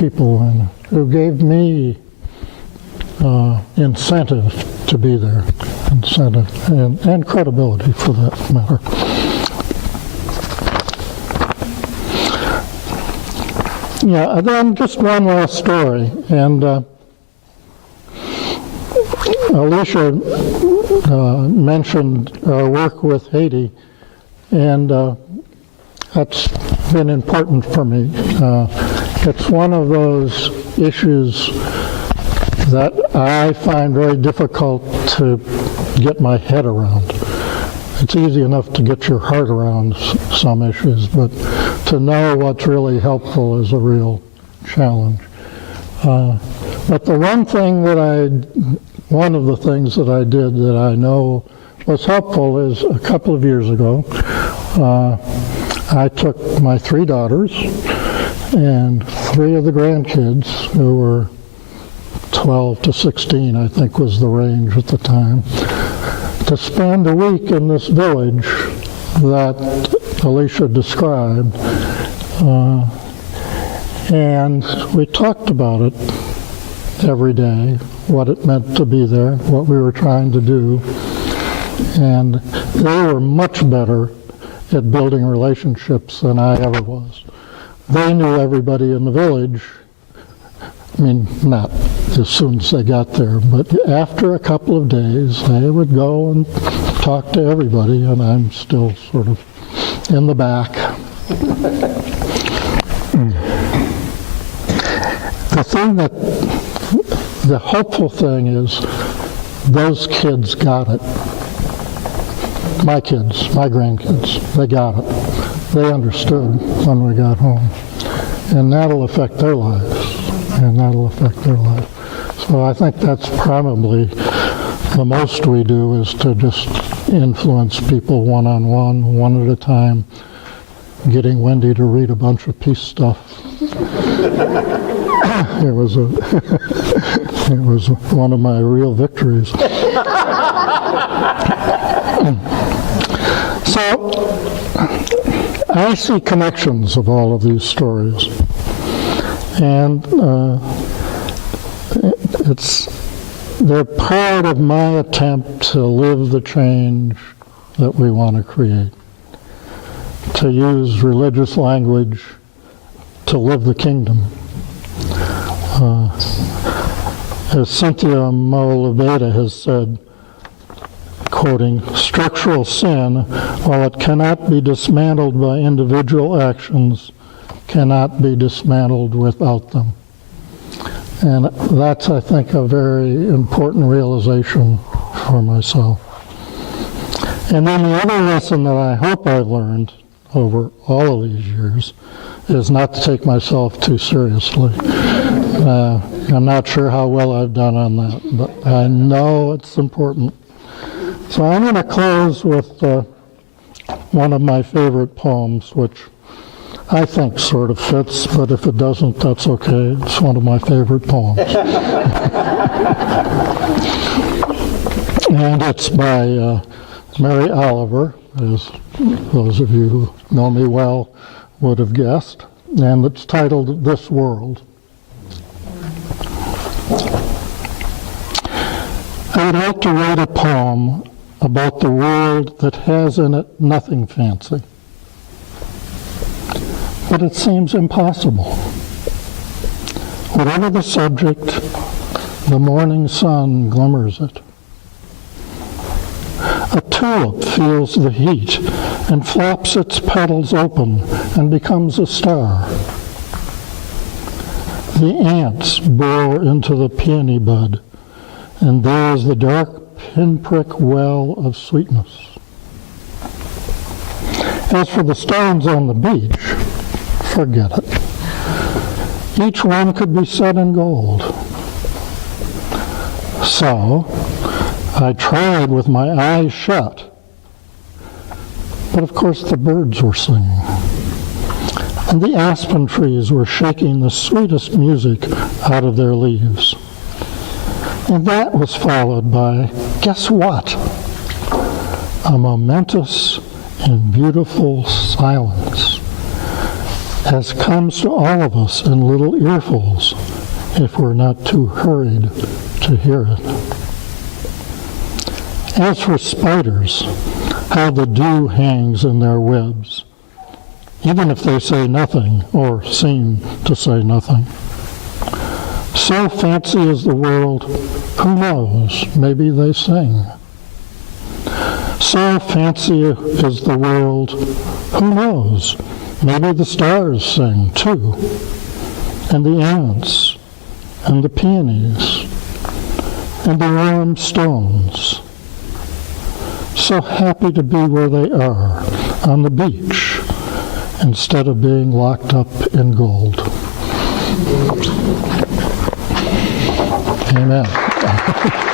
people and who gave me incentive to be there, incentive and credibility for that matter. Yeah, and then just one last story, and Alicia mentioned our work with Haiti, and that's been important for me. It's one of those issues that I find very difficult to get my head around. It's easy enough to get your heart around some issues, but to know what's really helpful is a real challenge. But the one of the things that I did that I know was helpful is a couple of years ago, I took my 3 daughters and 3 of the grandkids who were 12 to 16, I think was the range at the time, to spend a week in this village that Alicia described. And we talked about it every day, what it meant to be there, what we were trying to do. And they were much better at building relationships than I ever was. They knew everybody in the village. I mean, not as soon as they got there, but after a couple of days, they would go and talk to everybody, and I'm still sort of in the back. The hopeful thing is those kids got it. My kids, my grandkids, they got it. They understood when we got home. And that'll affect their lives. So I think that's probably the most we do, is to just influence people one-on-one, one at a time, getting Wendy to read a bunch of peace stuff. It was one of my real victories. So I see connections of all of these stories, and they're part of my attempt to live the change that we want to create, to use religious language to live the kingdom. As Cynthia Mo-Leveda has said, quoting, "Structural sin, while it cannot be dismantled by individual actions, cannot be dismantled without them." And that's, I think, a very important realization for myself. And then the other lesson that I hope I've learned over all of these years is not to take myself too seriously. I'm not sure how well I've done on that, but I know it's important. So I'm going to close with one of my favorite poems, which I think sort of fits, but if it doesn't, that's okay. It's one of my favorite poems. And it's by Mary Oliver, as those of you who know me well would have guessed, and it's titled "This World." I would like to write a poem about the world that has in it nothing fancy, but it seems impossible. Whatever the subject, the morning sun glimmers it. A tulip feels the heat and flaps its petals open and becomes a star. The ants bore into the peony bud, and there is the dark pinprick well of sweetness. As for the stones on the beach, forget it. Each one could be set in gold. So, I tried with my eyes shut, but of course the birds were singing, and the aspen trees were shaking the sweetest music out of their leaves. And that was followed by, guess what? A momentous and beautiful silence, as comes to all of us in little earfuls if we're not too hurried to hear it. As for spiders, how the dew hangs in their webs, even if they say nothing or seem to say nothing. So fancy is the world, who knows, maybe they sing. So fancy is the world, who knows, maybe the stars sing too, and the ants, and the peonies, and the warm stones. So happy to be where they are, on the beach, instead of being locked up in gold. Amen.